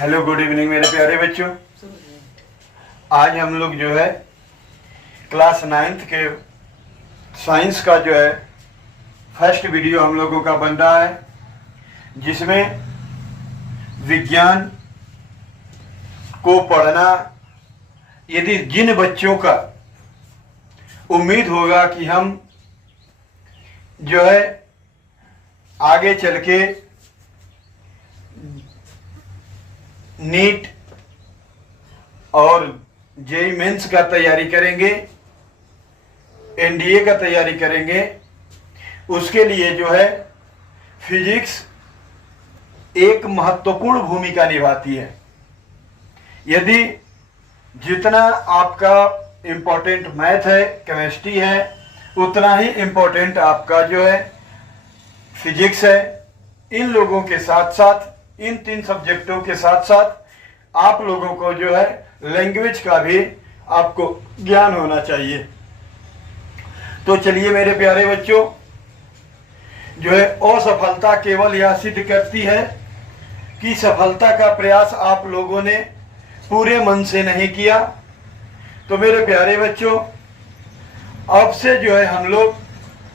Hello, good evening मेरे प्यारे बच्चों। आज हम लोग जो है क्लास 9th के साइंस का जो है फर्स्ट वीडियो हम लोगों का बन रहा है, जिसमें विज्ञान को पढ़ना यदि जिन बच्चों का उम्मीद होगा कि हम जो है आगे चल के नीट और जेईई मेंस का तैयारी करेंगे, एनडीए का तैयारी करेंगे, उसके लिए जो है फिजिक्स एक महत्वपूर्ण भूमिका निभाती है। यदि जितना आपका इम्पोर्टेंट मैथ है, केमिस्ट्री है, उतना ही इम्पोर्टेंट आपका जो है फिजिक्स है। इन लोगों के साथ साथ, इन 3 सब्जेक्टों के साथ साथ आप लोगों को जो है लैंग्वेज का भी आपको ज्ञान होना चाहिए। तो चलिए मेरे प्यारे बच्चों, जो है असफलता केवल यह सिद्ध करती है कि सफलता का प्रयास आप लोगों ने पूरे मन से नहीं किया। तो मेरे प्यारे बच्चों, अब से जो है हम लोग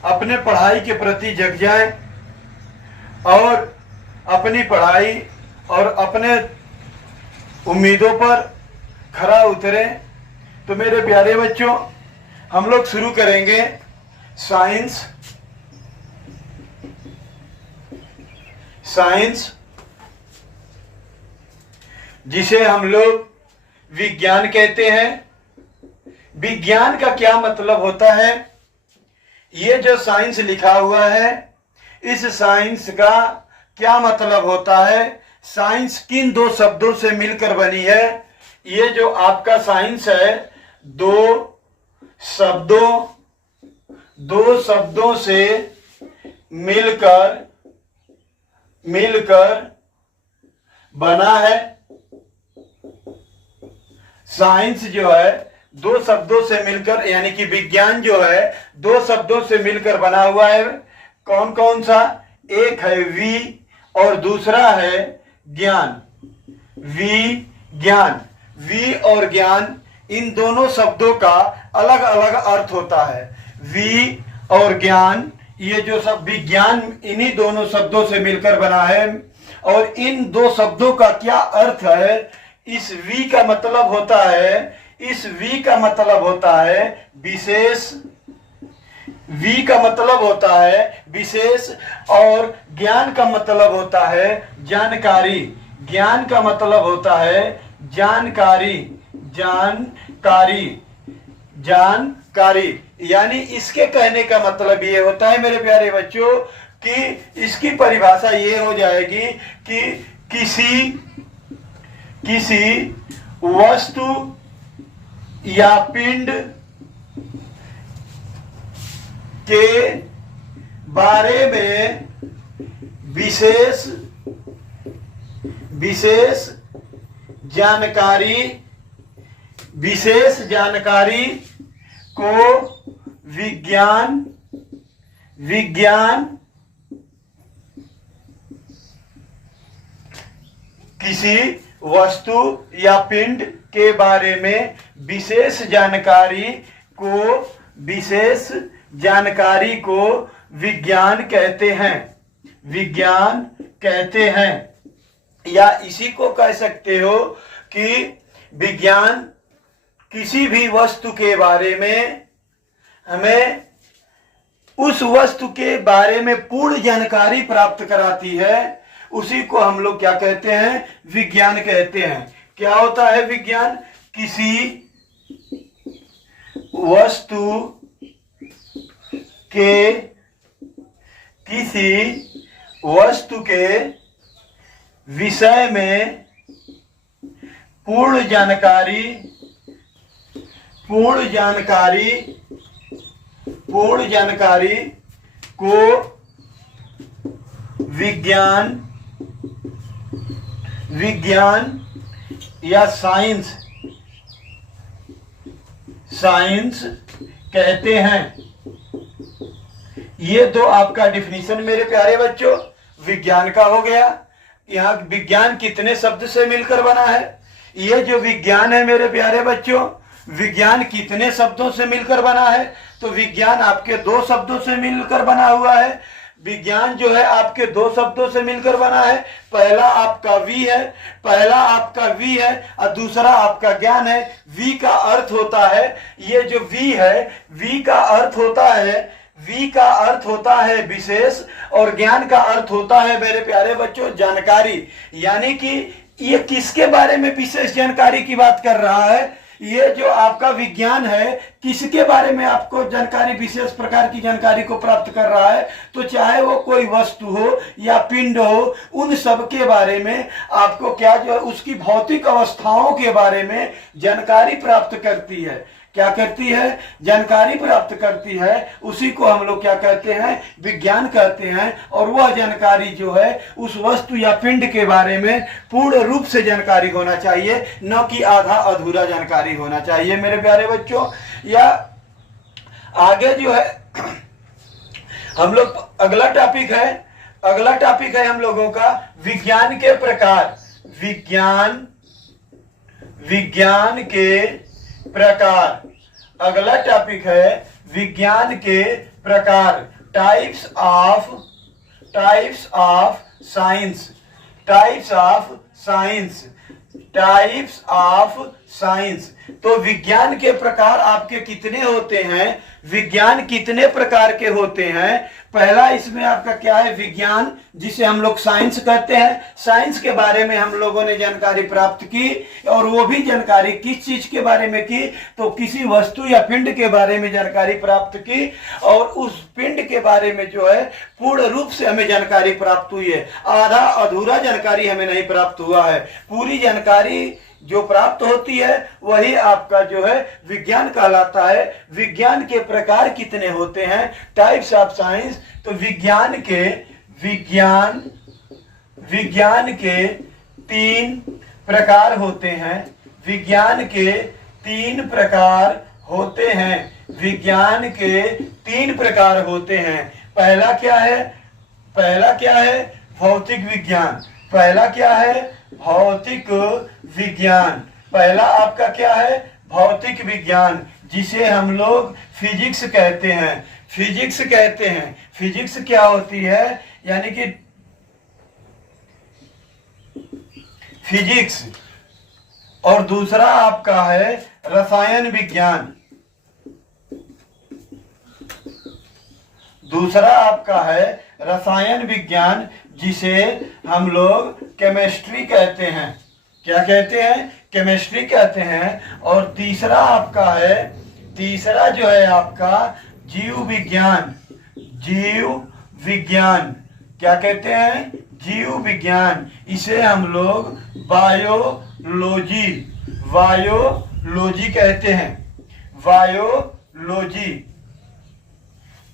अपने पढ़ाई के प्रति जग जाएं और अपनी पढ़ाई और अपने उम्मीदों पर खरा उतरें। तो मेरे प्यारे बच्चों, हम लोग शुरू करेंगे साइंस, जिसे हम लोग विज्ञान कहते हैं। विज्ञान का क्या मतलब होता है? ये जो साइंस लिखा हुआ है, इस साइंस का क्या मतलब होता है? साइंस किन 2 शब्दों से मिलकर बनी है? ये जो आपका साइंस है, दो शब्दों से मिलकर बना है। साइंस जो है 2 शब्दों से मिलकर, यानी कि विज्ञान जो है 2 शब्दों से मिलकर बना हुआ है। कौन कौन सा? एक है वी और दूसरा है ज्ञान। वी और ज्ञान, इन दोनों शब्दों का अलग अलग अर्थ होता है। वी और ज्ञान, ये जो सब विज्ञान इन्हीं दोनों शब्दों से मिलकर बना है। और इन 2 शब्दों का क्या अर्थ है? इस वी का मतलब होता है विशेष। वी का मतलब होता है विशेष और ज्ञान का मतलब होता है जानकारी। ज्ञान का मतलब होता है जानकारी। यानी इसके कहने का मतलब ये होता है मेरे प्यारे बच्चों कि इसकी परिभाषा ये हो जाएगी कि किसी वस्तु या पिंड के बारे में विशेष जानकारी को विज्ञान किसी वस्तु या पिंड के बारे में विशेष जानकारी को विज्ञान कहते हैं। या इसी को कह सकते हो कि विज्ञान किसी भी वस्तु के बारे में हमें उस वस्तु के बारे में पूर्ण जानकारी प्राप्त कराती है। उसी को हम लोग क्या कहते हैं? विज्ञान कहते हैं। क्या होता है विज्ञान? किसी वस्तु के विषय में पूर्ण जानकारी को विज्ञान या साइंस कहते हैं। ये तो आपका डिफिनीशन मेरे प्यारे बच्चों विज्ञान का हो गया। यहाँ विज्ञान कितने शब्द से मिलकर बना है? ये जो विज्ञान है मेरे प्यारे बच्चों, विज्ञान कितने शब्दों से मिलकर बना है? तो विज्ञान आपके दो शब्दों से मिलकर बना हुआ है। विज्ञान जो है आपके दो शब्दों से मिलकर बना है। पहला आपका वी है, पहला आपका वी है और दूसरा आपका ज्ञान है। वी का अर्थ होता है, ये जो वी है, वी का अर्थ होता है, वी का अर्थ होता है विशेष, और ज्ञान का अर्थ होता है मेरे प्यारे बच्चों जानकारी। यानी कि ये किसके बारे में विशेष जानकारी की बात कर रहा है? ये जो आपका विज्ञान है किसके बारे में आपको जानकारी, विशेष प्रकार की जानकारी को प्राप्त कर रहा है? तो चाहे वो कोई वस्तु हो या पिंड हो, उन सब के बारे में आपको क्या जो है उसकी भौतिक अवस्थाओं के बारे में जानकारी प्राप्त करती है। क्या करती है? जानकारी प्राप्त करती है। उसी को हम लोग क्या कहते हैं? विज्ञान कहते हैं। और वह जानकारी जो है उस वस्तु या पिंड के बारे में पूर्ण रूप से जानकारी होना चाहिए, न कि आधा अधूरा जानकारी होना चाहिए मेरे प्यारे बच्चों। या आगे जो है हम लोग अगला टॉपिक है हम लोगों का विज्ञान के प्रकार। विज्ञान के प्रकार अगला टॉपिक है विज्ञान के प्रकार। Types of science. तो विज्ञान के प्रकार आपके कितने होते हैं? विज्ञान कितने प्रकार के होते हैं? पहला इसमें आपका क्या है? विज्ञान, जिसे हम लोग साइंस कहते हैं। साइंस के बारे में हम लोगों ने जानकारी प्राप्त की, और वो भी जानकारी किस चीज के बारे में की? तो किसी वस्तु या पिंड के बारे में जानकारी प्राप्त की, और उस पिंड के बारे में जो है पूर्ण रूप से हमें जानकारी प्राप्त हुई है। आधा अधूरा जानकारी हमें नहीं प्राप्त हुआ है। पूरी जानकारी जो प्राप्त होती है वही आपका जो है विज्ञान कहलाता है। विज्ञान के प्रकार कितने होते हैं? Types of science. तो विज्ञान के 3 प्रकार होते हैं। विज्ञान के 3 प्रकार होते हैं। विज्ञान के 3 प्रकार होते हैं। पहला क्या है? भौतिक विज्ञान। पहला क्या है? भौतिक विज्ञान। पहला आपका क्या है? भौतिक विज्ञान, जिसे हम लोग फिजिक्स कहते हैं। फिजिक्स क्या होती है? यानी कि फिजिक्स। और दूसरा आपका है रसायन विज्ञान। दूसरा आपका है रसायन विज्ञान, जिसे हम लोग केमिस्ट्री कहते हैं। क्या कहते हैं? केमिस्ट्री कहते हैं। और तीसरा जो है आपका जीव विज्ञान। क्या कहते हैं? जीव विज्ञान। इसे हम लोग बायोलॉजी कहते हैं।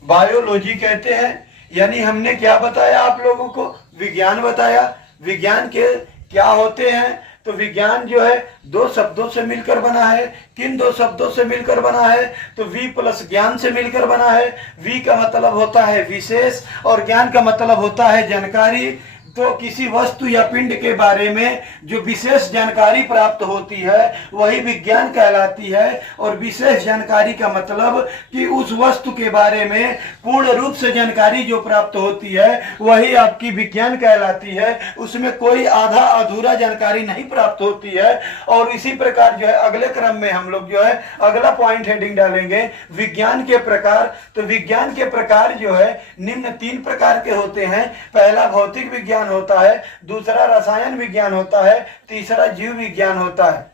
बायोलॉजी कहते हैं। यानी हमने क्या बताया आप लोगों को? विज्ञान बताया। विज्ञान के क्या होते हैं? तो विज्ञान जो है 2 शब्दों से मिलकर बना है। किन 2 शब्दों से मिलकर बना है? तो वी प्लस ज्ञान से मिलकर बना है। वी का मतलब होता है विशेष, और ज्ञान का मतलब होता है जानकारी। तो किसी वस्तु या पिंड के बारे में जो विशेष जानकारी प्राप्त होती है वही विज्ञान कहलाती है। और विशेष जानकारी का मतलब कि उस वस्तु के बारे में पूर्ण रूप से जानकारी जो प्राप्त होती है वही आपकी विज्ञान कहलाती है। उसमें कोई आधा अधूरा जानकारी नहीं प्राप्त होती है। और इसी प्रकार जो है अगले क्रम में हम लोग जो है अगला पॉइंट हेडिंग डालेंगे विज्ञान के प्रकार। तो विज्ञान के प्रकार जो है निम्न 3 प्रकार के होते हैं। पहला भौतिक विज्ञान होता है, दूसरा रसायन विज्ञान होता है, तीसरा जीव विज्ञान होता है।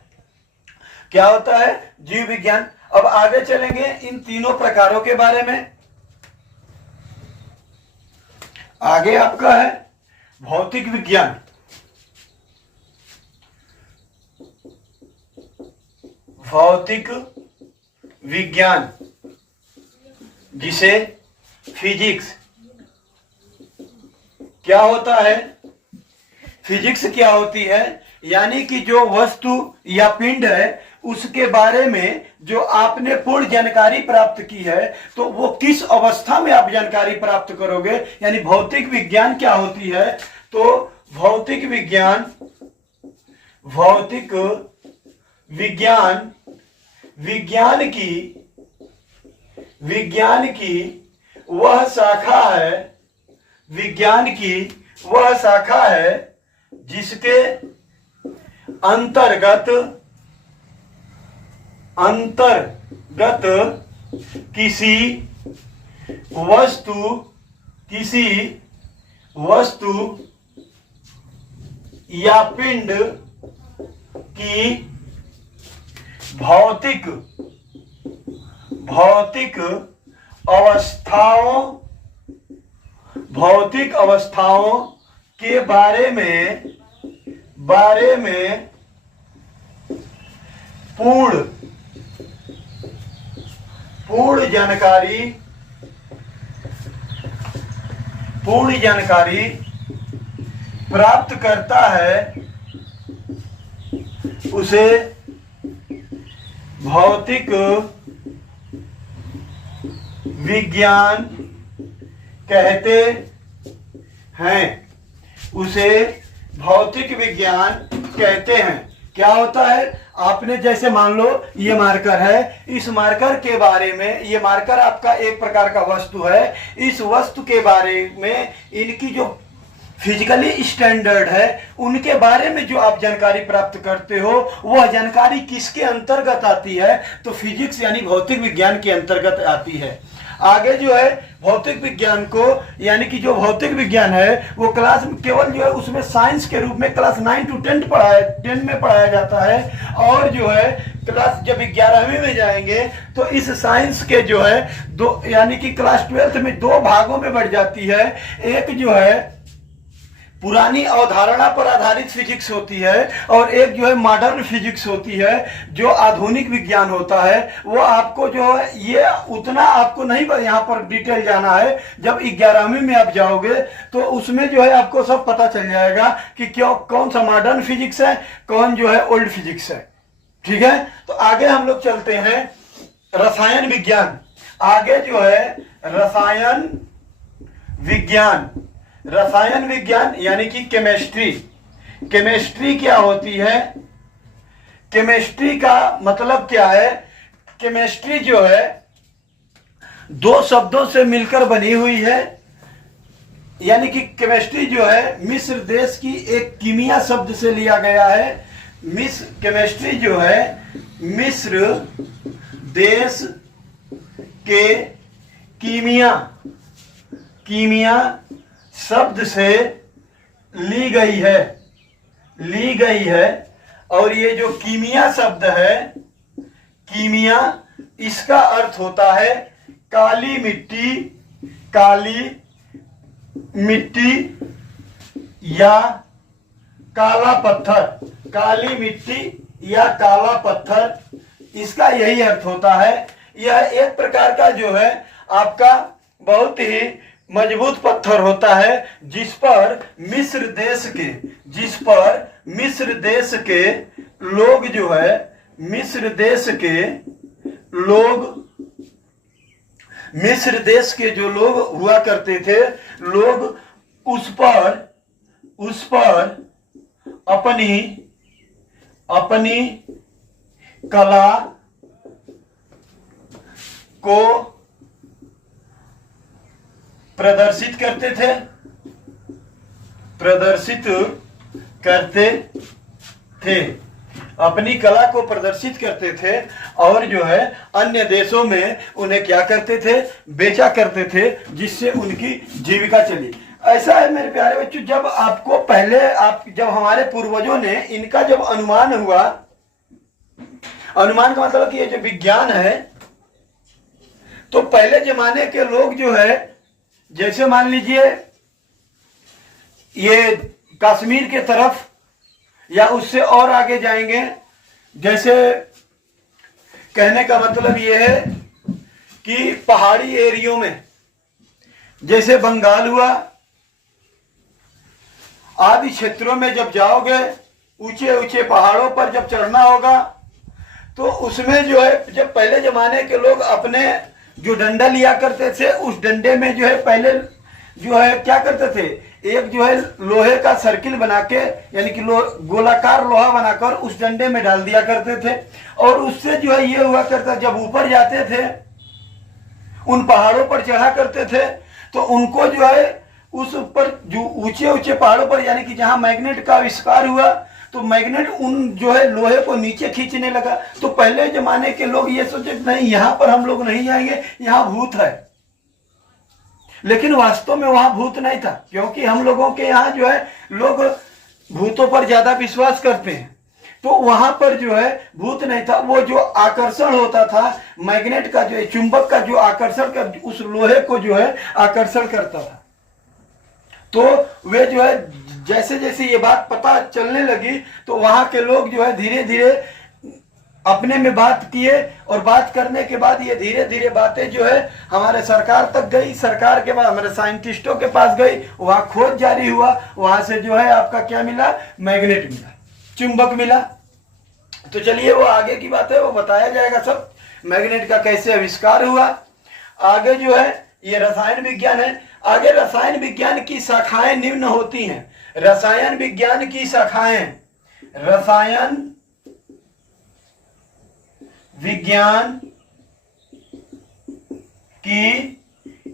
क्या होता है? जीव विज्ञान। अब आगे चलेंगे इन तीनों प्रकारों के बारे में। आगे आपका है भौतिक विज्ञान। भौतिक विज्ञान, जिसे फिजिक्स। क्या होता है? फिजिक्स क्या होती है? यानी कि जो वस्तु या पिंड है उसके बारे में जो आपने पूर्ण जानकारी प्राप्त की है, तो वो किस अवस्था में आप जानकारी प्राप्त करोगे। यानी भौतिक विज्ञान क्या होती है? तो भौतिक विज्ञान, भौतिक विज्ञान विज्ञान की वह शाखा है, विज्ञान की वह शाखा है जिसके अंतर्गत किसी वस्तु या पिंड की भौतिक अवस्थाओं के बारे में पूर्ण जानकारी प्राप्त करता है, उसे भौतिक विज्ञान कहते हैं। उसे भौतिक विज्ञान कहते हैं। क्या होता है? आपने जैसे मान लो ये मार्कर है, इस मार्कर के बारे में, ये मार्कर आपका एक प्रकार का वस्तु है, इस वस्तु के बारे में इनकी जो फिजिकली स्टैंडर्ड है उनके बारे में जो आप जानकारी प्राप्त करते हो, वह जानकारी किसके अंतर्गत आती है? तो फिजिक्स यानी भौतिक विज्ञान के अंतर्गत आती है। आगे जो है भौतिक विज्ञान को, यानी कि जो भौतिक विज्ञान है वो क्लास में केवल जो है उसमें साइंस के रूप में क्लास 9 to 10 में पढ़ाया जाता है, और जो है क्लास जब 11वीं में जाएंगे तो इस साइंस के जो है दो, यानी कि क्लास 12 में दो भागों में बढ़ जाती है। एक जो है पुरानी अवधारणा पर आधारित फिजिक्स होती है, और एक जो है मॉडर्न फिजिक्स होती है, जो आधुनिक विज्ञान होता है। वो आपको जो है ये उतना आपको नहीं यहाँ पर डिटेल जाना है। जब 11वीं में आप जाओगे तो उसमें जो है आपको सब पता चल जाएगा कि क्यों कौन सा मॉडर्न फिजिक्स है, कौन जो है ओल्ड फिजिक्स है। ठीक है, तो आगे हम लोग चलते हैं रसायन विज्ञान। आगे जो है रसायन विज्ञान यानी कि केमिस्ट्री। केमिस्ट्री क्या होती है? केमिस्ट्री का मतलब क्या है? केमिस्ट्री जो है दो शब्दों से मिलकर बनी हुई है, यानी कि केमिस्ट्री जो है मिस्र देश की एक कीमिया शब्द से लिया गया है। केमिस्ट्री जो है मिस्र देश के कीमिया शब्द से ली गई है। और ये जो कीमिया शब्द है, कीमिया, इसका अर्थ होता है काली मिट्टी या काला पत्थर। काली मिट्टी या काला पत्थर, इसका यही अर्थ होता है। यह एक प्रकार का जो है आपका बहुत ही मजबूत पत्थर होता है, जिस पर मिस्र देश के लोग जो है, मिस्र देश के जो लोग हुआ करते थे, लोग उस पर अपनी कला को प्रदर्शित करते थे, अपनी कला को प्रदर्शित करते थे, और जो है अन्य देशों में उन्हें क्या करते थे? बेचा करते थे, जिससे उनकी जीविका चली। ऐसा है मेरे प्यारे बच्चों, जब आपको पहले जब हमारे पूर्वजों ने इनका जब अनुमान हुआ, अनुमान का मतलब कि ये जो विज्ञान है, तो पहले जमाने के लोग जो है, जैसे मान लीजिए ये कश्मीर के तरफ या उससे और आगे जाएंगे, जैसे कहने का मतलब ये है कि पहाड़ी एरियो में, जैसे बंगाल हुआ, आदि क्षेत्रों में जब जाओगे, ऊंचे ऊंचे पहाड़ों पर जब चढ़ना होगा, तो उसमें जो है जब पहले जमाने के लोग अपने जो डंडा लिया करते थे, उस डंडे में जो है पहले जो है क्या करते थे? एक जो है लोहे का सर्किल बना के, यानी कि गोलाकार लोहा बनाकर उस डंडे में डाल दिया करते थे, और उससे जो है ये हुआ करता, जब ऊपर जाते थे, उन पहाड़ों पर चढ़ा करते थे, तो उनको जो है उस ऊपर जो ऊंचे ऊंचे पहाड़ों पर, यानी कि जहां मैग्नेट का आविष्कार हुआ, तो मैग्नेट उन जो है लोहे को नीचे खींचने लगा। तो पहले जमाने के लोग ये सोचे नहीं, यहां पर हम लोग नहीं जाएंगे, यहां भूत है। लेकिन वास्तव में वहां भूत नहीं था, क्योंकि हम लोगों के यहाँ जो है लोग भूतों पर ज्यादा विश्वास करते हैं, तो वहां पर जो है भूत नहीं था। वो जो आकर्षण होता था मैग्नेट का, जो चुंबक का जो आकर्षण कर, उस लोहे को जो है आकर्षण करता था। तो वे जो है जैसे जैसे ये बात पता चलने लगी, तो वहां के लोग जो है धीरे धीरे अपने में बात किए, और बात करने के बाद ये धीरे धीरे बातें जो है हमारे सरकार तक गई, सरकार के बाद हमारे साइंटिस्टों के पास गई, वहां खोज जारी हुआ, वहां से जो है आपका क्या मिला, मैग्नेट मिला, चुंबक मिला। तो चलिए वो आगे की बात है, वो बताया जाएगा सब, मैग्नेट का कैसे आविष्कार हुआ। आगे जो है ये रसायन विज्ञान है। आगे रसायन विज्ञान की शाखाएं निम्न होती हैं। रसायन विज्ञान की शाखाएं, रसायन विज्ञान की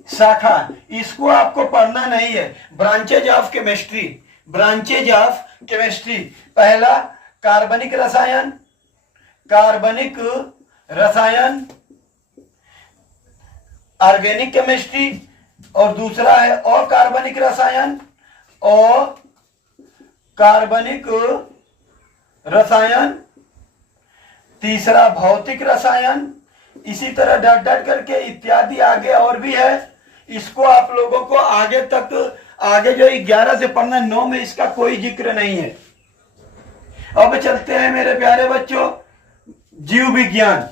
शाखा, इसको आपको पढ़ना नहीं है। Branches of chemistry, branches of chemistry, पहला कार्बनिक रसायन, कार्बनिक रसायन, ऑर्गेनिक केमिस्ट्री, और दूसरा है अकार्बनिक रसायन, अकार्बनिक रसायन, तीसरा भौतिक रसायन, इसी तरह डट डट करके इत्यादि आगे और भी है। इसको आप लोगों को आगे तक, आगे जो 11 से पढ़ना, 9 में इसका कोई जिक्र नहीं है। अब चलते हैं मेरे प्यारे बच्चों, जीव विज्ञान।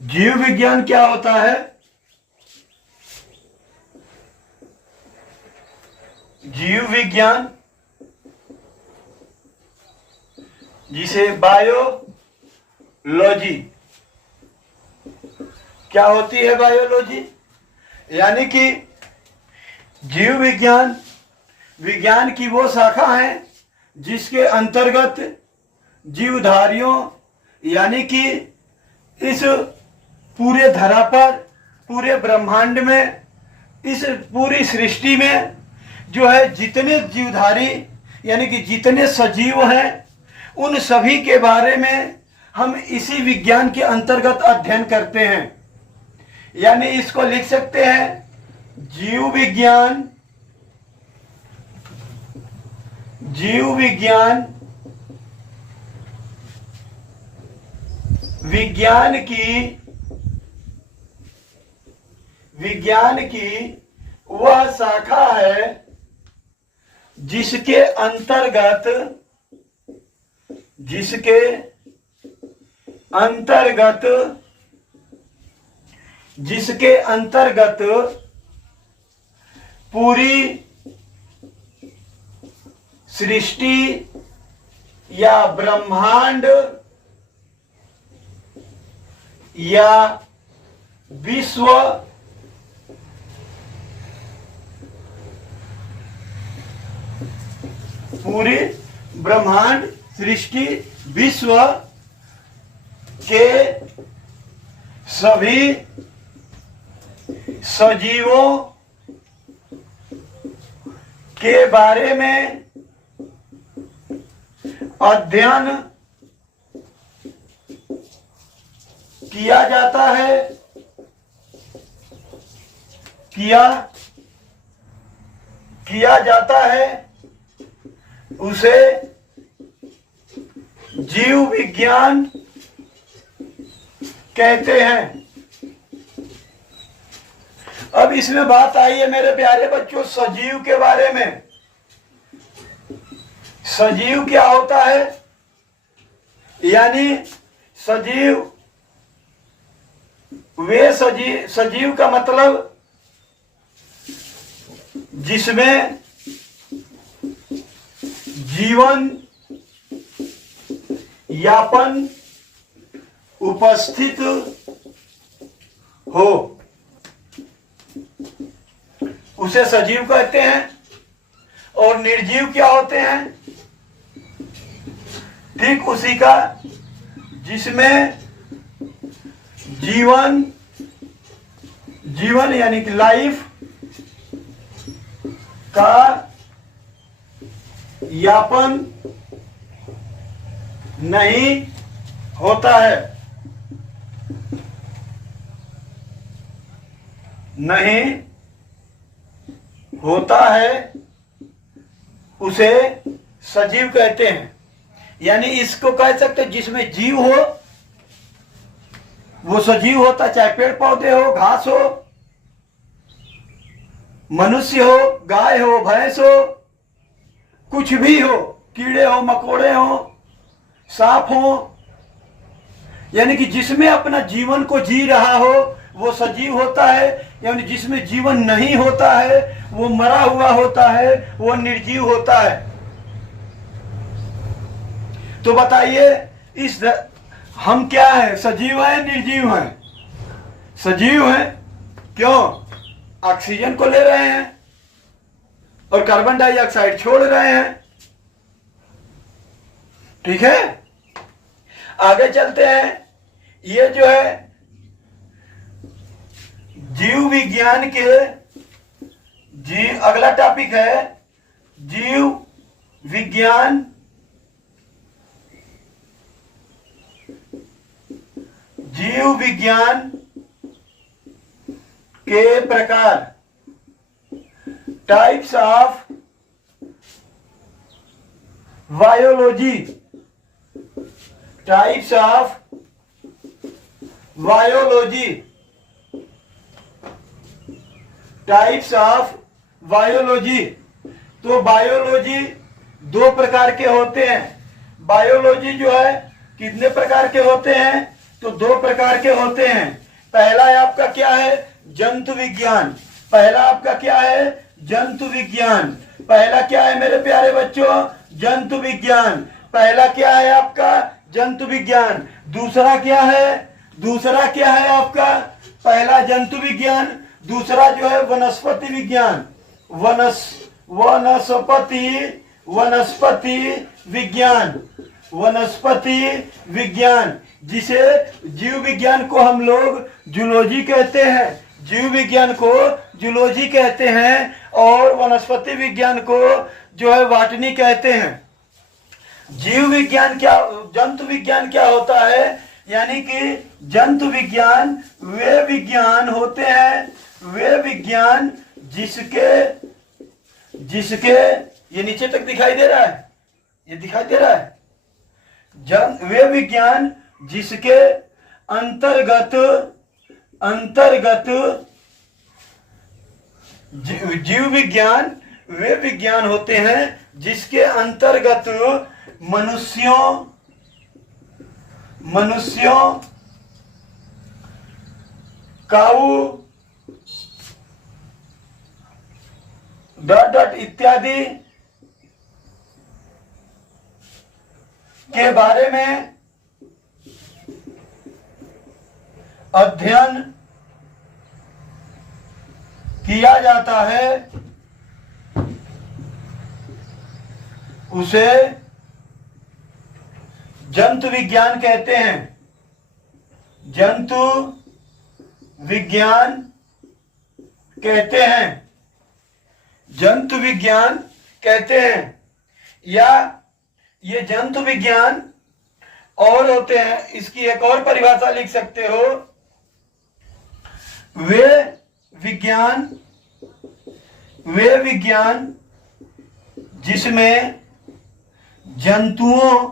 जीव विज्ञान क्या होता है? जीव विज्ञान, जिसे बायोलॉजी, क्या होती है बायोलॉजी? यानी कि जीव विज्ञान, विज्ञान की वो शाखा है जिसके अंतर्गत जीवधारियों, यानी कि इस पूरे धरा पर, पूरे ब्रह्मांड में, इस पूरी सृष्टि में जो है जितने जीवधारी, यानी कि जितने सजीव हैं, उन सभी के बारे में हम इसी विज्ञान के अंतर्गत अध्ययन करते हैं। यानी इसको लिख सकते हैं जीव विज्ञान, जीव विज्ञान विज्ञान की वह शाखा है जिसके अंतर्गत पूरी सृष्टि या ब्रह्मांड या विश्व पूरी ब्रह्मांड, सृष्टि, विश्व के सभी सजीवों के बारे में अध्ययन किया जाता है, किया जाता है, उसे जीव विज्ञान कहते हैं। अब इसमें बात आई है मेरे प्यारे बच्चों सजीव के बारे में। सजीव क्या होता है? यानी सजीव, वे सजीव का मतलब जिसमें जीवन यापन उपस्थित हो, उसे सजीव कहते हैं। और निर्जीव क्या होते हैं? ठीक उसी का, जिसमें जीवन यानी कि लाइफ का यापन नहीं होता है, नहीं होता है, उसे सजीव कहते हैं। यानी इसको कह सकते जिसमें जीव हो वो सजीव होता, चाहे पेड़ पौधे हो, घास हो, मनुष्य हो, गाय हो, भैंस हो, कुछ भी हो, कीड़े हो, मकोड़े हो, सांप हो, यानी कि जिसमें अपना जीवन को जी रहा हो वो सजीव होता है। यानी जिसमें जीवन नहीं होता है वो मरा हुआ होता है, वो निर्जीव होता है। तो बताइए हम क्या है? सजीव है, निर्जीव है? सजीव है। क्यों? ऑक्सीजन को ले रहे हैं और कार्बन डाइऑक्साइड छोड़ रहे हैं। ठीक है, आगे चलते हैं। ये जो है जीव विज्ञान के अगला टॉपिक है जीव विज्ञान के प्रकार, types of biology, types of biology, types of biology. तो बायोलॉजी दो प्रकार के होते हैं। बायोलॉजी जो है कितने प्रकार के होते हैं? तो दो प्रकार के होते हैं। पहला आपका क्या है? जंतु विज्ञान। पहला आपका क्या है? जंतु विज्ञान। पहला क्या है मेरे प्यारे बच्चों? जंतु विज्ञान। पहला क्या है आपका? जंतु विज्ञान। दूसरा क्या है? दूसरा क्या है आपका? पहला जंतु विज्ञान, दूसरा जो है वनस्पति विज्ञान। वनस्पति विज्ञान, वनस्पति विज्ञान, जिसे जीव विज्ञान को हम लोग जूलॉजी कहते हैं। जीव विज्ञान को जूलॉजी कहते हैं और वनस्पति विज्ञान को जो है बॉटनी कहते हैं। जीव विज्ञान क्या, जंतु विज्ञान क्या होता है? यानी कि जंतु विज्ञान वे विज्ञान होते हैं, वे विज्ञान जिसके ये नीचे तक दिखाई दे रहा है, ये दिखाई दे रहा है। वे विज्ञान जिसके अंतर्गत जीव विज्ञान वे विज्ञान होते हैं जिसके अंतर्गत मनुष्यों, काऊ, इत्यादि के बारे में अध्ययन किया जाता है, उसे जंतु विज्ञान कहते हैं। जंतु विज्ञान कहते हैं, जंतु विज्ञान कहते हैं। या ये जंतु विज्ञान और होते हैं, इसकी एक और परिभाषा लिख सकते हो, वे विज्ञान जिसमें जंतुओं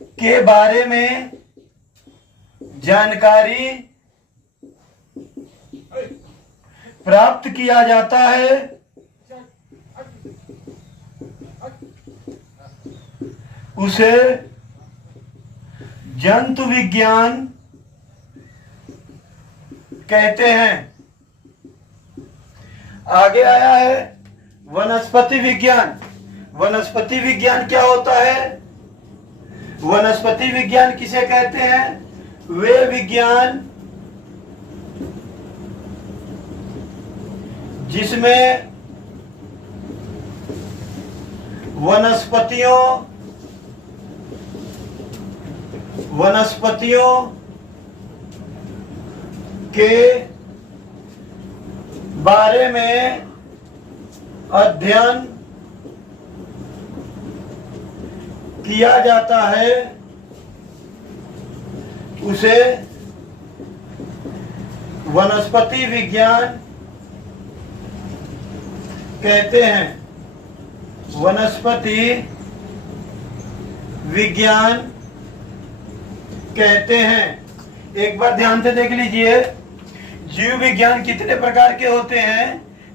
के बारे में जानकारी प्राप्त किया जाता है, उसे जंतु विज्ञान कहते हैं। आगे आया है वनस्पति विज्ञान। वनस्पति विज्ञान क्या होता है? वनस्पति विज्ञान किसे कहते हैं? वे विज्ञान जिसमें वनस्पतियों के बारे में अध्ययन किया जाता है उसे वनस्पति विज्ञान कहते हैं। वनस्पति विज्ञान कहते हैं। एक बार ध्यान से देख लीजिए, जीव विज्ञान कितने प्रकार के होते हैं?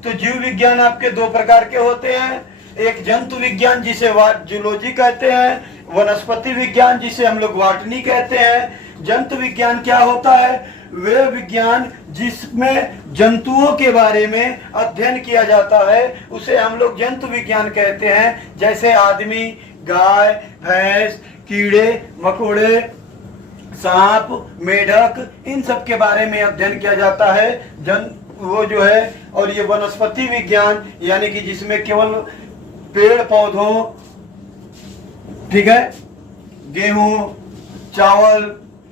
तो जीव विज्ञान आपके दो प्रकार के होते हैं। एक जंतु विज्ञान जिसे जूलॉजी कहते हैं, वनस्पति विज्ञान जिसे हम लोग बॉटनी कहते हैं। जंतु विज्ञान क्या होता है? वे विज्ञान जिसमें जंतुओं के बारे में अध्ययन किया जाता है उसे हम लोग जंतु विज्ञान कहते हैं। जैसे आदमी, गाय, भैंस, कीड़े मकोड़े, सांप, मेढक, इन सब के बारे में अध्ययन किया जाता है वो जो है। और ये वनस्पति विज्ञान यानी कि जिसमें केवल पेड़ पौधों, ठीक है, गेहूं, चावल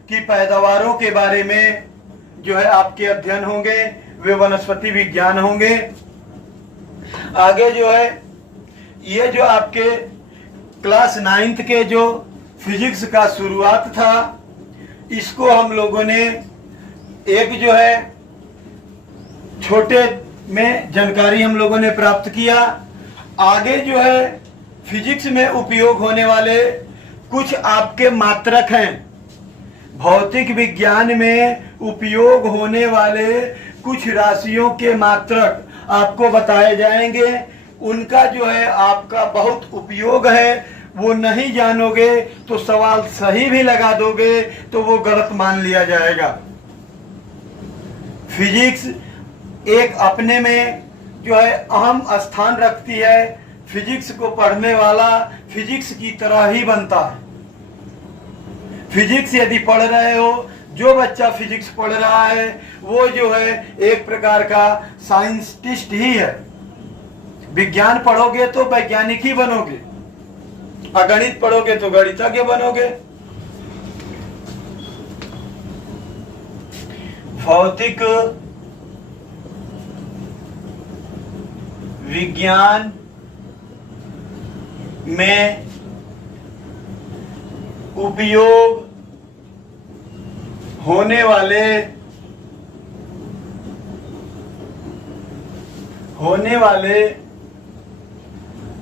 की पैदावारों के बारे में जो है आपके अध्ययन होंगे, वे वनस्पति विज्ञान होंगे। आगे जो है ये जो आपके क्लास 9th के जो फिजिक्स का शुरुआत था, इसको हम लोगों ने एक जो है छोटे में जानकारी हम लोगों ने प्राप्त किया। आगे जो है फिजिक्स में उपयोग होने वाले कुछ आपके मात्रक हैं। भौतिक विज्ञान में उपयोग होने वाले कुछ राशियों के मात्रक आपको बताए जाएंगे। उनका जो है आपका बहुत उपयोग है। वो नहीं जानोगे तो सवाल सही भी लगा दोगे तो वो गलत मान लिया जाएगा। फिजिक्स एक अपने में जो है अहम स्थान रखती है। फिजिक्स को पढ़ने वाला फिजिक्स की तरह ही बनता है। फिजिक्स यदि पढ़ रहे हो, जो बच्चा फिजिक्स पढ़ रहा है वो जो है एक प्रकार का साइंटिस्ट ही है। विज्ञान पढ़ोगे तो वैज्ञानिक ही बनोगे, अगणित पढ़ोगे तो गणितज्ञ बनोगे। भौतिक विज्ञान में उपयोग होने वाले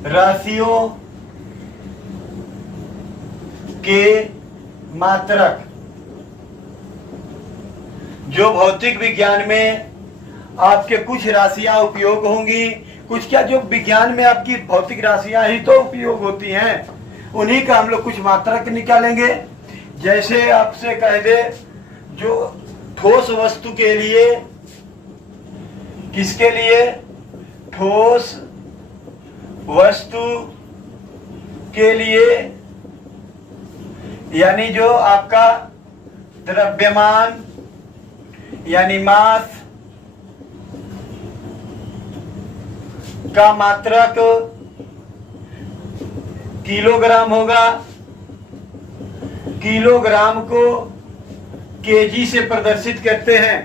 राशियों के मात्रक, जो भौतिक विज्ञान में आपके कुछ राशियां उपयोग होंगी, कुछ क्या, जो विज्ञान में आपकी भौतिक राशियां ही तो उपयोग होती हैं, उन्हीं का हम लोग कुछ मात्रक निकालेंगे। जैसे आपसे कह दे, जो ठोस वस्तु के लिए, किसके लिए? ठोस वस्तु के लिए, यानी जो आपका द्रव्यमान यानी मास का मात्रक किलोग्राम होगा। किलोग्राम को केजी से प्रदर्शित करते हैं।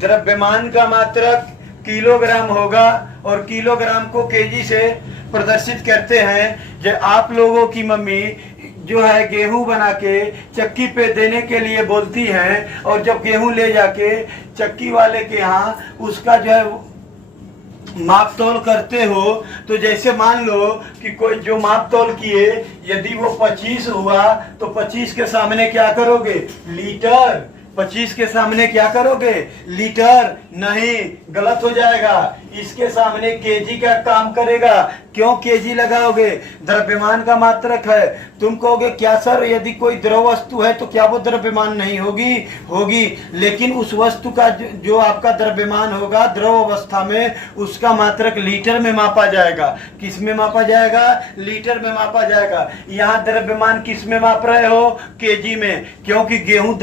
द्रव्यमान का मात्रक किलोग्राम होगा और किलोग्राम को केजी से प्रदर्शित करते हैं। जब आप लोगों की मम्मी जो है गेहूं बना के चक्की पे देने के लिए बोलती हैं, और जब गेहूं ले जाके चक्की वाले के यहाँ उसका जो है माप तोल करते हो, तो जैसे मान लो कि कोई जो माप तोल किए, यदि वो 25 हुआ तो 25 के सामने क्या करोगे? लीटर। 25 के सामने क्या करोगे? लीटर। नहीं, गलत हो जाएगा। इसके सामने केजी का काम करेगा। क्यों केजी लगाओगे? द्रव्यमान का मात्रक है। तुम कहोगे क्या सर, यदि कोई द्रव वस्तु है तो क्या वो द्रव्यमान नहीं होगी? होगी, लेकिन उस वस्तु का जो आपका द्रव्यमान होगा द्रव अवस्था में, उसका मात्रक लीटर में मापा जाएगा। किस में मापा जाएगा? लीटर में मापा जाएगा। यहाँ द्रव्यमान किस में माप रहे हो? केजी में। क्योंकि गेहूं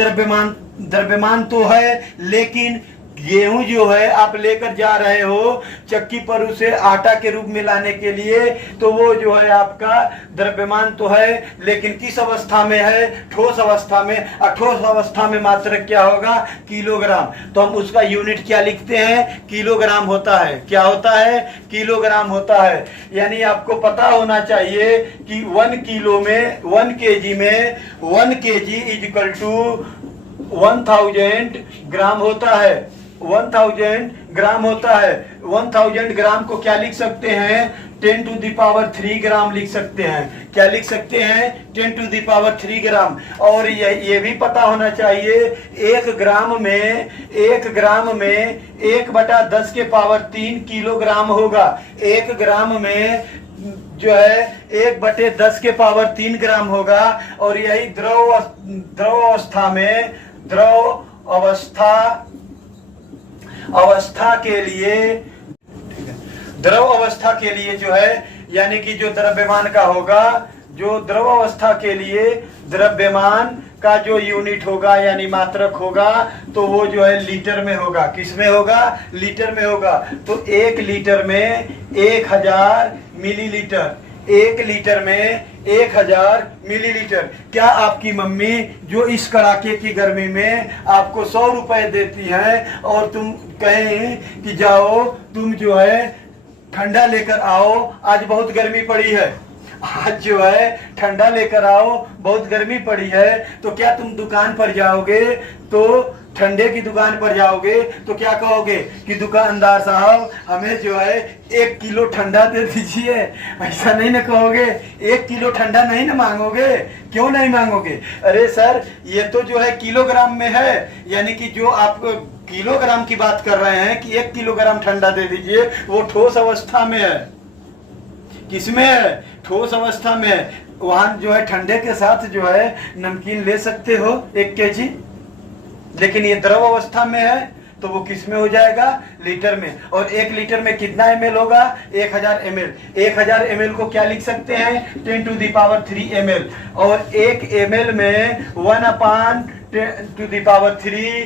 द्रव्यमान तो है, लेकिन गेहूं जो है आप लेकर जा रहे हो चक्की पर उसे आटा के रूप में लाने के लिए, तो वो जो है आपका द्रव्यमान तो है, लेकिन किस अवस्था में है? ठोस अवस्था में। ठोस अवस्था में मात्रक क्या होगा? किलोग्राम। तो हम उसका यूनिट क्या लिखते हैं? किलोग्राम होता है। क्या होता है? किलोग्राम होता है। यानी आपको पता होना चाहिए कि 1 किलो में 1 केजी में 1 केजी इज इक्वल टू 1000 ग्राम होता है। 1000 ग्राम होता है। 1000 ग्राम को क्या लिख सकते हैं? 10 टू द पावर 3 ग्राम लिख सकते हैं। क्या लिख सकते हैं? 10 टू द पावर 3 ग्राम। और ये भी पता होना चाहिए 1 ग्राम में 1/10 के पावर 3 किलोग्राम होगा। 1 ग्राम में जो है 1/10 के पावर 3 ग्राम होगा। और यही द्रव अवस्था के लिए, द्रव अवस्था के लिए जो है, यानी कि जो द्रव्यमान का होगा, जो द्रव अवस्था के लिए द्रव्यमान का जो यूनिट होगा यानी मात्रक होगा, तो वो जो है लीटर में होगा। किस में होगा? लीटर में होगा। तो 1 लीटर में 1000 मिलीलीटर। 1 लीटर में 1000 मिलीलीटर। क्या आपकी मम्मी जो इस कड़ाके की गर्मी में आपको 100 रुपए देती हैं और तुम कहें कि जाओ तुम जो है ठंडा लेकर आओ, आज बहुत गर्मी पड़ी है, आज जो है ठंडा लेकर आओ, बहुत गर्मी पड़ी है, तो क्या तुम दुकान पर जाओगे? तो ठंडे की दुकान पर जाओगे तो क्या कहोगे कि दुकानदार साहब हमें जो है 1 किलो ठंडा दे दीजिए? ऐसा नहीं ना कहोगे। 1 किलो ठंडा नहीं ना मांगोगे। क्यों नहीं मांगोगे? अरे सर ये तो जो है किलोग्राम में है, यानी कि जो आप किलोग्राम की बात कर रहे हैं कि 1 किलोग्राम ठंडा दे दीजिए, वो ठोस अवस्था में है। किसमें है? ठोस अवस्था में है। वहां जो है ठंडे के साथ जो है नमकीन ले सकते हो 1 केजी, लेकिन ये द्रव अवस्था में है तो वो किस में हो जाएगा? लीटर में। और 1 लीटर में कितना ml होगा? 1000 ml। 1000 ml को क्या लिख सकते हैं? 10 टू द पावर 3 ml। और 1 ml में 1/10 टू द पावर 3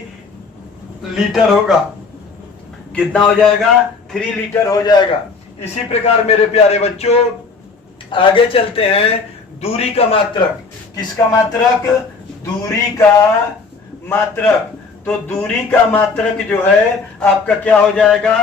लीटर होगा। कितना हो जाएगा? 3 लीटर हो जाएगा। इसी प्रकार मेरे प्यारे बच्चों आगे चलते हैं। दूरी का मात्रक। किसका मात्रक? दूरी का मात्रक। तो दूरी का मात्रक जो है आपका क्या हो जाएगा?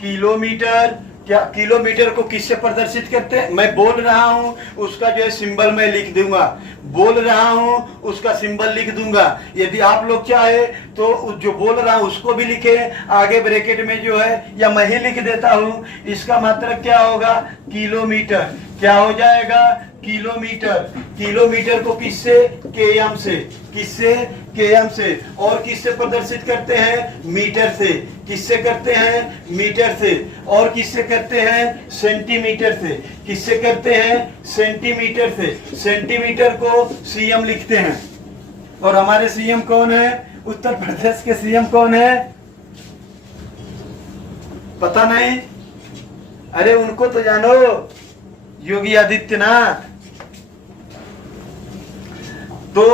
किलोमीटर। क्या किलोमीटर को किससे प्रदर्शित करते हैं? मैं बोल रहा हूं उसका जो है सिंबल मैं लिख दूंगा, बोल रहा हूं उसका सिंबल लिख दूंगा। यदि आप लोग चाहे तो जो बोल रहा हूं उसको भी लिखे आगे ब्रैकेट में जो है, या मैं ही लिख देता हूं। इसका मात्रक क्या होगा? किलोमीटर। क्या हो जाएगा? किलोमीटर। किलोमीटर को किससे? केएम से। किससे? केएम से। और किससे प्रदर्शित करते हैं? मीटर से। किससे करते हैं? मीटर से। और किससे करते हैं? सेंटीमीटर से। किससे करते हैं? सेंटीमीटर से। सेंटीमीटर को सीएम लिखते हैं। और हमारे सीएम कौन है? उत्तर प्रदेश के सीएम कौन है? पता नहीं? अरे उनको तो जानो, योगी आदित्यनाथ। तो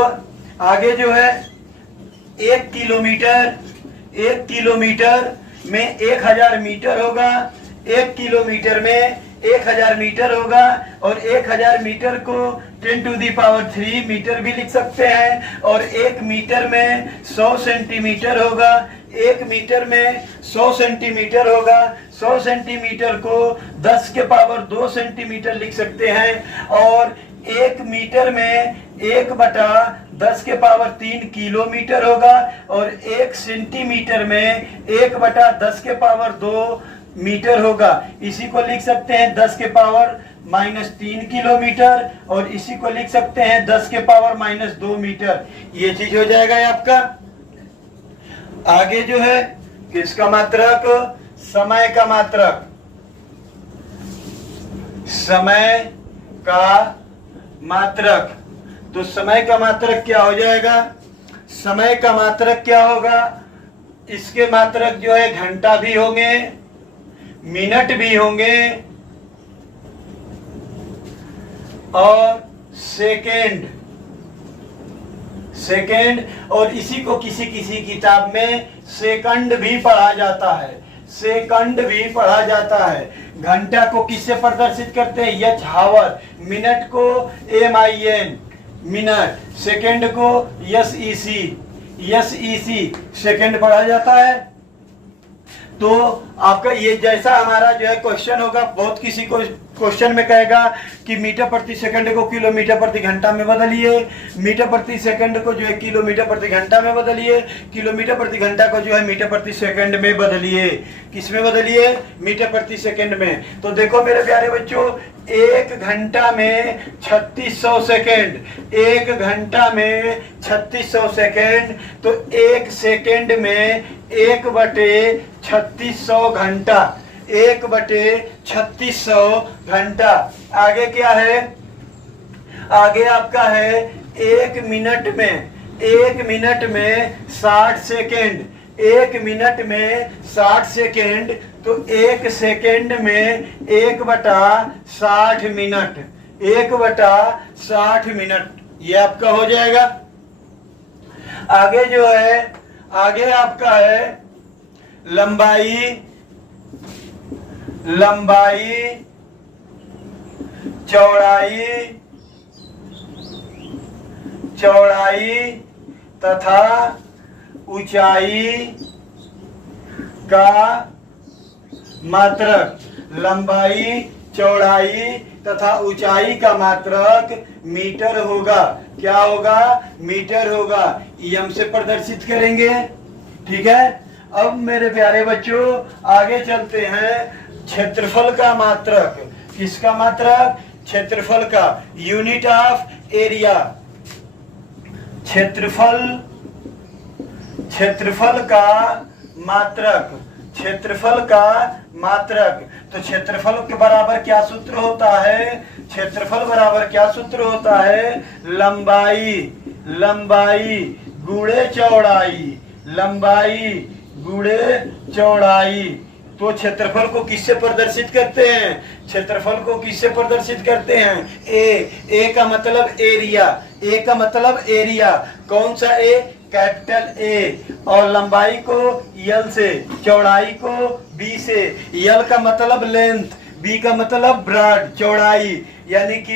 आगे जो है 1 किलोमीटर में 1000 मीटर होगा। 1 किलोमीटर में 1000 मीटर होगा। और 1000 मीटर को 10 टू द पावर 3 मीटर भी लिख सकते हैं। और 1 मीटर में 100 सेंटीमीटर होगा। 1 मीटर में 100 सेंटीमीटर होगा। 100 सेंटीमीटर को 10 के पावर 2 सेंटीमीटर लिख सकते हैं। और 1 मीटर में 1/10 के पावर 3 किलोमीटर होगा। और 1 सेंटीमीटर में 1/10 के पावर 2 मीटर होगा। इसी को लिख सकते हैं 10 के पावर -3 किलोमीटर। और इसी को लिख सकते हैं 10 के पावर -2 मीटर। ये चीज हो जाएगा आपका। आगे जो है किसका मात्रक? समय का मात्रक। समय का मात्रक। तो समय का मात्रक क्या हो जाएगा? समय का मात्रक क्या होगा? इसके मात्रक जो है घंटा भी होंगे, मिनट भी होंगे और सेकेंड सेकेंड, और इसी को किसी किसी किताब में सेकंड भी पढ़ा जाता है, सेकंड भी पढ़ा जाता है। घंटा को किससे प्रदर्शित करते हैं? एच हावर। मिनट को MIN मिनट, सेकेंड को SEC सेकेंड पढ़ा जाता है। तो आपका ये जैसा हमारा जो है क्वेश्चन होगा, बहुत किसी को क्वेश्चन में कहेगा कि मीटर प्रति सेकंड को किलोमीटर प्रति घंटा में बदलिए, मीटर प्रति सेकंड को जो है किलोमीटर प्रति घंटा में बदलिए, किलोमीटर प्रति घंटा को जो है मीटर प्रति सेकंड में बदलिए। किस में बदलिए? मीटर प्रति सेकंड में। तो देखो मेरे प्यारे बच्चों, एक घंटा में 3600 सेकेंड, एक घंटा में 3600 सेकेंड, तो एक सेकेंड में 1/3600 घंटा, 1/3600 घंटा। आगे क्या है? आगे आपका है एक मिनट में 60 सेकेंड, एक मिनट में 60 सेकेंड, तो एक सेकेंड में 1/60 मिनट, 1/60 मिनट, ये आपका हो जाएगा। आगे जो है, आगे आपका है लंबाई, चौड़ाई तथा ऊंचाई का मात्रक, लंबाई चौड़ाई तथा ऊंचाई का मात्रक मीटर होगा। क्या होगा? मीटर होगा। एम से प्रदर्शित करेंगे। ठीक है। अब मेरे प्यारे बच्चों आगे चलते हैं। क्षेत्रफल का मात्रक, किसका मात्रक? क्षेत्रफल का, यूनिट ऑफ एरिया। क्षेत्रफल का मात्रक, क्षेत्रफल का मात्रक। तो क्षेत्रफल के बराबर क्या सूत्र होता है? क्षेत्रफल बराबर क्या सूत्र होता है? लंबाई गुणे चौड़ाई, लंबाई गुणे चौड़ाई। तो क्षेत्रफल को किससे प्रदर्शित करते हैं? क्षेत्रफल को किससे प्रदर्शित करते हैं? ए का मतलब एरिया, ए का मतलब एरिया। कौन सा ए? Capital A. और लंबाई को यल से, चौड़ाई को बी से। यल का मतलब लेंथ, बी का मतलब ब्रॉड, चौड़ाई। यानी कि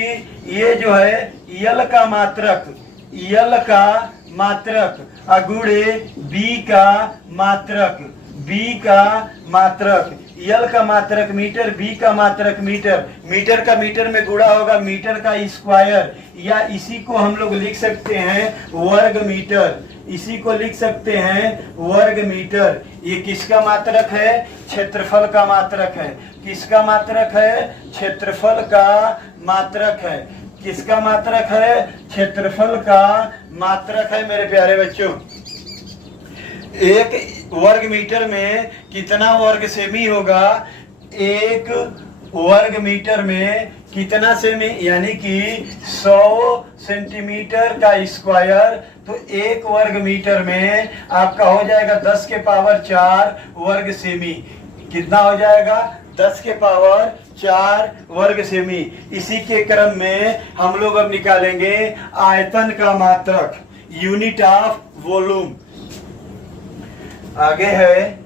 ये जो है यल का मात्रक, यल का मात्रक अगुणे बी का मात्रक, बी का मात्रक। यल का मात्रक मीटर, बी का मात्रक मीटर। मीटर का मीटर में गुणा होगा मीटर का स्क्वायर, या इसी को हम लोग लिख सकते हैं वर्ग मीटर, इसी को लिख सकते हैं वर्ग मीटर। ये किसका मात्रक है? क्षेत्रफल का मात्रक है। किसका मात्रक है? क्षेत्रफल का मात्रक है। किसका मात्रक है? क्षेत्रफल का मात्रक है मेरे प्यारे बच्चों। एक वर्ग मीटर में कितना वर्ग सेमी होगा? एक वर्ग मीटर में कितना सेमी? यानी कि 100 सेंटीमीटर का स्क्वायर। तो एक वर्ग मीटर में आपका हो जाएगा 10 के पावर 4 वर्ग सेमी। कितना हो जाएगा? 10 के पावर 4 वर्ग सेमी। इसी के क्रम में हम लोग अब निकालेंगे आयतन का मात्रक, यूनिट ऑफ वॉल्यूम। आगे है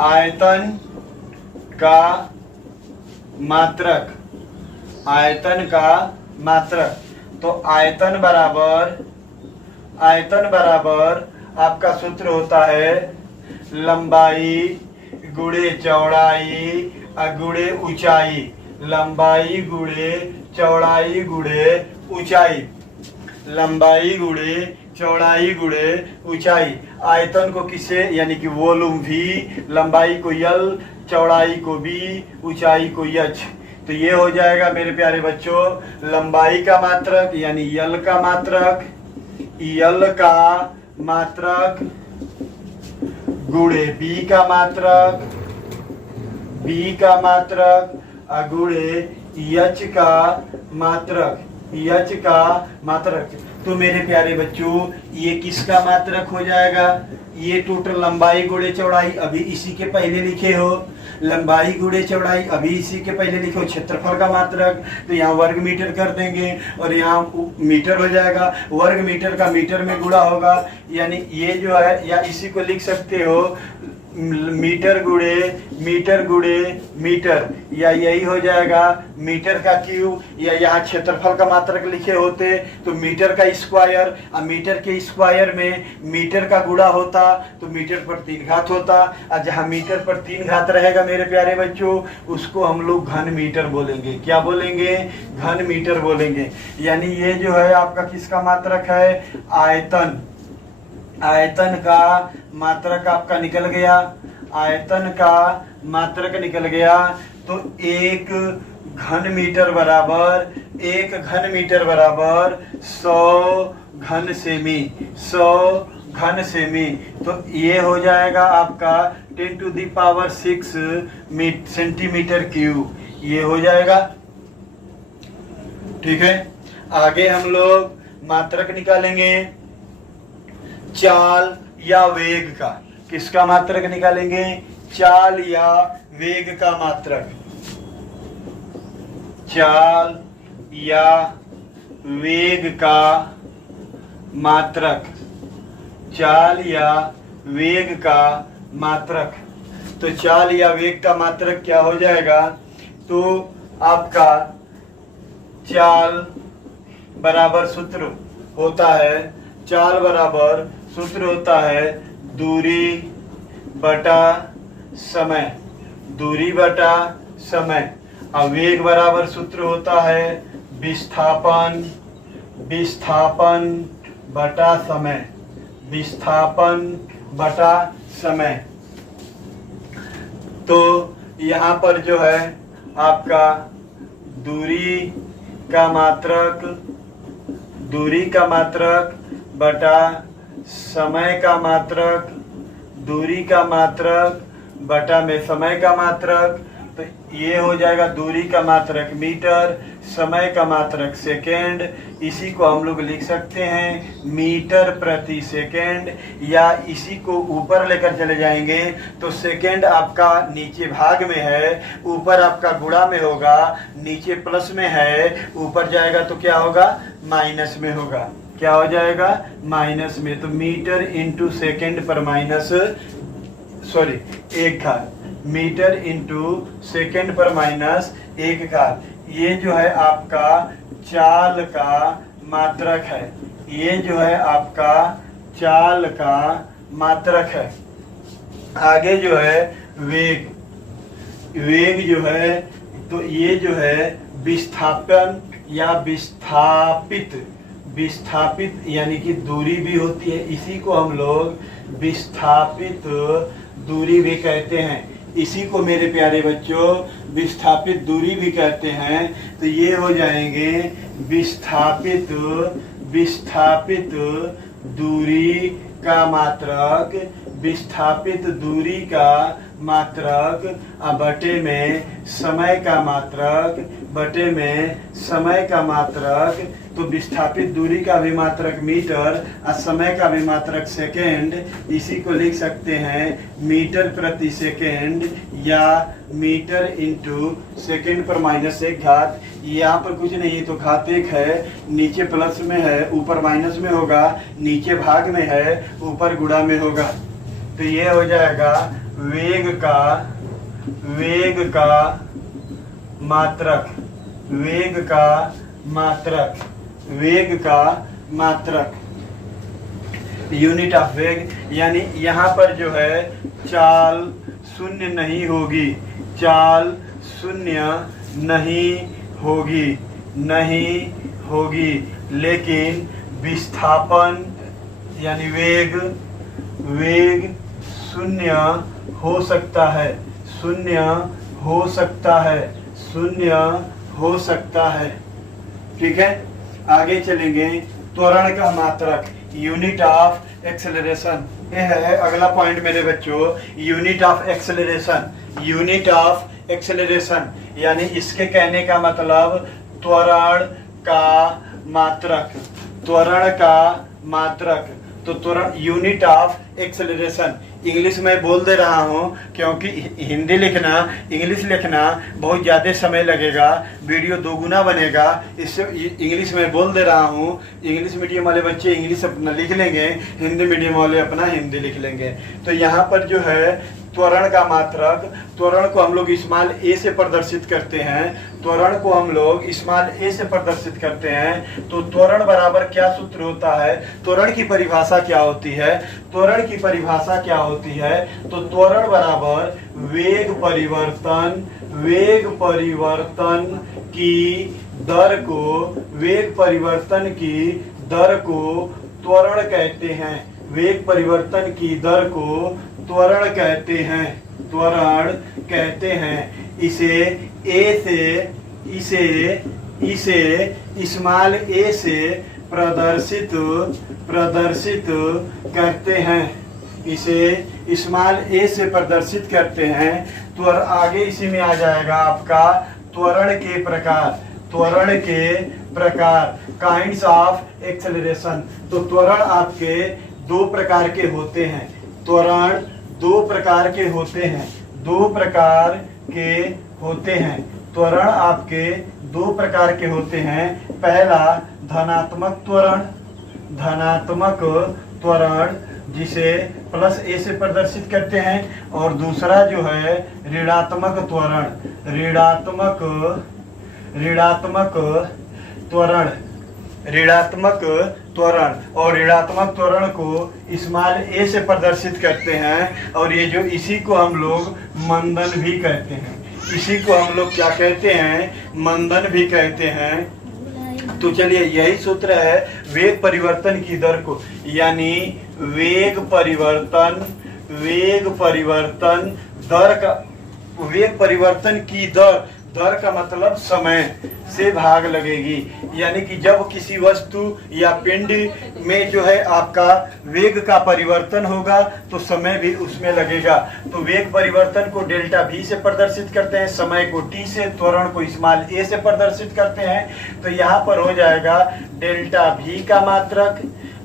आयतन का मात्रक, आयतन का मात्रक। तो आयतन बराबर आपका सूत्र होता है लंबाई गुणे चौड़ाई गुणे ऊंचाई, लंबाई गुणे चौड़ाई गुणे ऊंचाई, लंबाई गुणे चौड़ाई गुणे ऊंचाई। आयतन को किसे, यानी कि वॉल्यूम भी, लंबाई को यल, चौड़ाई को बी, ऊंचाई को एच। तो ये हो जाएगा मेरे प्यारे बच्चों लंबाई का मात्रक यानी यल का मात्रक, यल का मात्रक गुणे बी का मात्रक, बी का मात्रक गुणे एच का मात्रक, एच का मात्रक। तो मेरे प्यारे बच्चों ये किसका मात्रक हो जाएगा? ये टोटल लंबाई गुणे चौड़ाई अभी इसी के पहले लिखे हो, लंबाई गुणे चौड़ाई अभी इसी के पहले लिखे हो, क्षेत्रफल का मात्रक, तो यहाँ वर्ग मीटर कर देंगे और यहाँ मीटर हो जाएगा, वर्ग मीटर का मीटर में गुणा होगा, यानी ये जो है या इसी को लिख सकते हो मीटर गुणे मीटर, या यही हो जाएगा मीटर का क्यूब, या यहाँ क्षेत्रफल का मात्रक लिखे होते तो मीटर का स्क्वायर, और मीटर के स्क्वायर में मीटर का गुणा होता तो मीटर पर 3 घात होता, और जहाँ मीटर पर 3 घात रहेगा मेरे प्यारे बच्चों उसको हम लोग घन मीटर बोलेंगे। क्या बोलेंगे? घन मीटर बोलेंगे। यानी ये जो है आपका किसका मात्रक है? आयतन। आयतन का मात्रक आपका निकल गया, आयतन का मात्रक निकल गया, तो एक घन मीटर बराबर 100 घन सेमी, 100 घन सेमी, तो ये हो जाएगा आपका 10⁶ सेंटीमीटर क्यूब, ये हो जाएगा। ठीक है, आगे हम लोग मात्रक निकालेंगे चाल या वेग का। किसका मात्रक निकालेंगे? चाल या वेग का मात्रक। चाल या वेग का मात्रक, चाल या वेग का मात्रक। तो चाल या वेग का मात्रक क्या हो जाएगा? तो आपका चाल बराबर सूत्र होता है, चाल बराबर सूत्र होता है दूरी बटा समय, दूरी बटा समय। और वेग बराबर सूत्र होता है विस्थापन बटा समय, विस्थापन बटा समय। तो यहाँ पर जो है आपका दूरी का मात्रक बटा समय का मात्रक, दूरी का मात्रक बटा में समय का मात्रक, तो ये हो जाएगा दूरी का मात्रक मीटर, समय का मात्रक सेकेंड। इसी को हम लोग लिख सकते हैं मीटर प्रति सेकेंड, या इसी को ऊपर लेकर चले जाएंगे तो सेकेंड आपका नीचे भाग में है, ऊपर आपका गुणा में होगा, नीचे प्लस में है, ऊपर जाएगा तो क्या होगा? माइनस में होगा। क्या हो जाएगा? माइनस में। तो मीटर इंटू सेकेंड पर माइनस, सॉरी 1 घात, मीटर इंटू सेकेंड पर माइनस 1 घात। ये जो है आपका चाल का मात्रक है, ये जो है आपका चाल का मात्रक है। आगे जो है वेग, वेग जो है तो ये जो है विस्थापन या विस्थापित यानी कि दूरी भी होती है, इसी को हम लोग विस्थापित दूरी भी कहते हैं। इसी को मेरे प्यारे बच्चों विस्थापित दूरी भी कहते हैं। तो ये हो जाएंगे विस्थापित दूरी का मात्रक, विस्थापित दूरी का मात्रक बटे में समय का मात्रक, बटे में समय का मात्रक। तो विस्थापित दूरी का भी मात्रक मीटर और समय का भी मात्रक सेकेंड, इसी को लिख सकते हैं मीटर प्रति सेकेंड या मीटर इंटू सेकेंड पर माइनस 1 घात। यहाँ पर कुछ नहीं तो घात 1 है, नीचे प्लस में है, ऊपर माइनस में होगा, नीचे भाग में है, ऊपर गुणा में होगा। तो ये हो जाएगा वेग का मात्रक, वेग का मात्रक, यूनिट ऑफ वेग। यानी यहाँ पर जो है चाल शून्य नहीं होगी, चाल शून्य नहीं होगी, लेकिन विस्थापन यानी वेग शून्य हो सकता है। ठीक है, आगे चलेंगे। त्वरण का मात्रक, यूनिट ऑफ एक्सेलरेशन, ये है अगला पॉइंट मेरे बच्चों। यूनिट ऑफ एक्सेलरेशन यानी इसके कहने का मतलब त्वरण का मात्रक, त्वरण का मात्रक, तो त्वरण यूनिट ऑफ एक्सेलरेशन। इंग्लिश में बोल दे रहा हूँ क्योंकि हिंदी लिखना, इंग्लिश लिखना बहुत ज़्यादा समय लगेगा, वीडियो दोगुना बनेगा, इससे इंग्लिश में बोल दे रहा हूँ। इंग्लिश मीडियम वाले बच्चे इंग्लिश अपना लिख लेंगे, हिंदी मीडियम वाले अपना हिंदी लिख लेंगे। तो यहाँ पर जो है त्वरण का मात्रक, त्वरण को हम लोग स्मॉल ए से प्रदर्शित करते हैं, त्वरण को हम लोग स्मॉल ए से प्रदर्शित करते हैं। तो त्वरण बराबर क्या सूत्र होता है, त्वरण की परिभाषा क्या होती है, त्वरण की परिभाषा क्या होती है, तो त्वरण बराबर वेग परिवर्तन, वेग परिवर्तन की दर को, वेग परिवर्तन की दर को त्वरण कहते हैं, वेग परिवर्तन की दर को त्वरण कहते हैं, त्वरण कहते हैं। इसे स्मॉल ए से प्रदर्शित करते हैं, इसे स्मॉल ए से प्रदर्शित करते हैं। तो आगे इसी में आ जाएगा आपका त्वरण के प्रकार, त्वरण के प्रकार, काइंड्स ऑफ एक्सेलरेशन। तो त्वरण आपके दो प्रकार के होते हैं, त्वरण दो प्रकार के होते हैं, दो प्रकार के होते हैं, त्वरण आपके दो प्रकार के होते हैं। पहला धनात्मक त्वरण, धनात्मक त्वरण जिसे प्लस ए से प्रदर्शित करते हैं, और दूसरा जो है ऋणात्मक त्वरण, ऋणात्मक त्वरण, ऋणात्मक त्वरण। और ऋणात्मक त्वरण को स्मॉल ए से प्रदर्शित करते हैं, और ये जो इसी को हम लोग मंदन भी कहते हैं, इसी को हम लोग क्या कहते हैं, मंदन भी कहते हैं। तो चलिए यही सूत्र है वेग परिवर्तन की दर को, यानी वेग परिवर्तन दर का, वेग परिवर्तन की दर, दर का मतलब समय से भाग लगेगी, यानी कि जब किसी वस्तु या पिंड में जो है आपका वेग का परिवर्तन होगा तो समय भी उसमें लगेगा। तो वेग परिवर्तन को डेल्टा v से प्रदर्शित करते हैं, समय को t से, त्वरण को स्मॉल a से प्रदर्शित करते हैं। तो यहाँ पर हो जाएगा डेल्टा v का मात्रक,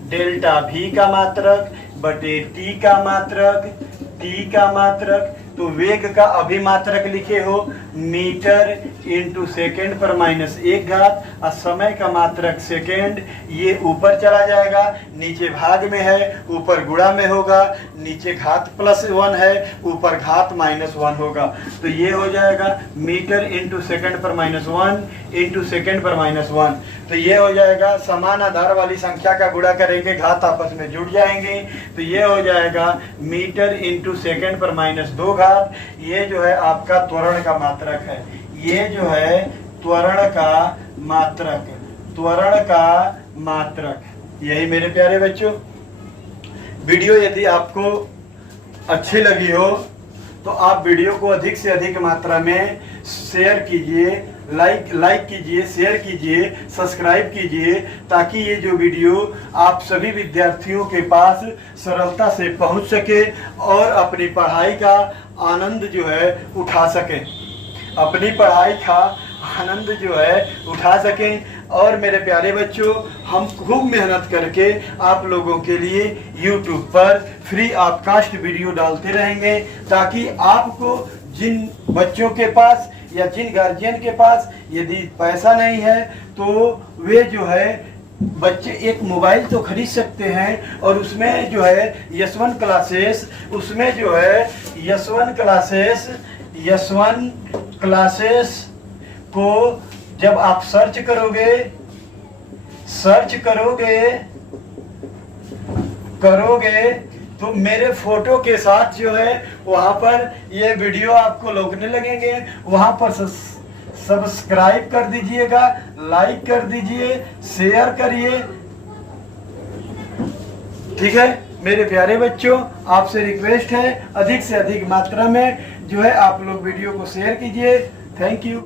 डेल्टा v का मात्रक बटे t का मात्रक, t का मात्रक। तो वेग का अभिमात्रक लिखे हो मीटर इंटू सेकेंड पर माइनस 1 घात, और समय का मात्रक सेकेंड, ये ऊपर चला जाएगा, नीचे भाग में है, ऊपर गुणा में होगा, नीचे घात +1 है, ऊपर घात -1 होगा। तो ये हो जाएगा मीटर इंटू सेकेंड पर -1 इंटू सेकेंड पर -1। तो ये हो जाएगा, समान आधार वाली संख्या का गुणा करेंगे, घात आपस में जुड़ जाएंगे। तो ये हो जाएगा मीटर इंटू सेकेंड पर -2 घात। ये जो है आपका त्वरण का मात्रक है, ये जो है त्वरण का मात्रक, त्वरण का मात्रक। यही मेरे प्यारे बच्चों, वीडियो यदि आपको अच्छी लगी हो तो आप वीडियो को अधिक से अधिक मात्रा में शेयर कीजिए, लाइक कीजिए, शेयर कीजिए, सब्सक्राइब कीजिए, ताकि ये जो वीडियो आप सभी विद्यार्थियों के पास सरलता से पहुंच सके और अपनी पढ़ाई का आनंद जो है उठा सकें, अपनी पढ़ाई का आनंद जो है उठा सकें। और मेरे प्यारे बच्चों, हम खूब मेहनत करके आप लोगों के लिए YouTube पर फ्री ऑफ कास्ट वीडियो डालते रहेंगे, ताकि आपको जिन बच्चों के पास या जिन गार्जियन के पास यदि पैसा नहीं है तो वे जो है बच्चे एक मोबाइल तो खरीद सकते हैं, और उसमें जो है यशवंत क्लासेस, उसमें जो है यशवंत क्लासेस को जब आप सर्च करोगे तो मेरे फोटो के साथ जो है वहां पर ये वीडियो आपको लौकने लगेंगे। वहां पर सब्सक्राइब कर दीजिएगा, लाइक कर दीजिए, शेयर करिए, ठीक है मेरे प्यारे बच्चों। आपसे रिक्वेस्ट है अधिक से अधिक मात्रा में जो है आप लोग वीडियो को शेयर कीजिए। Thank you.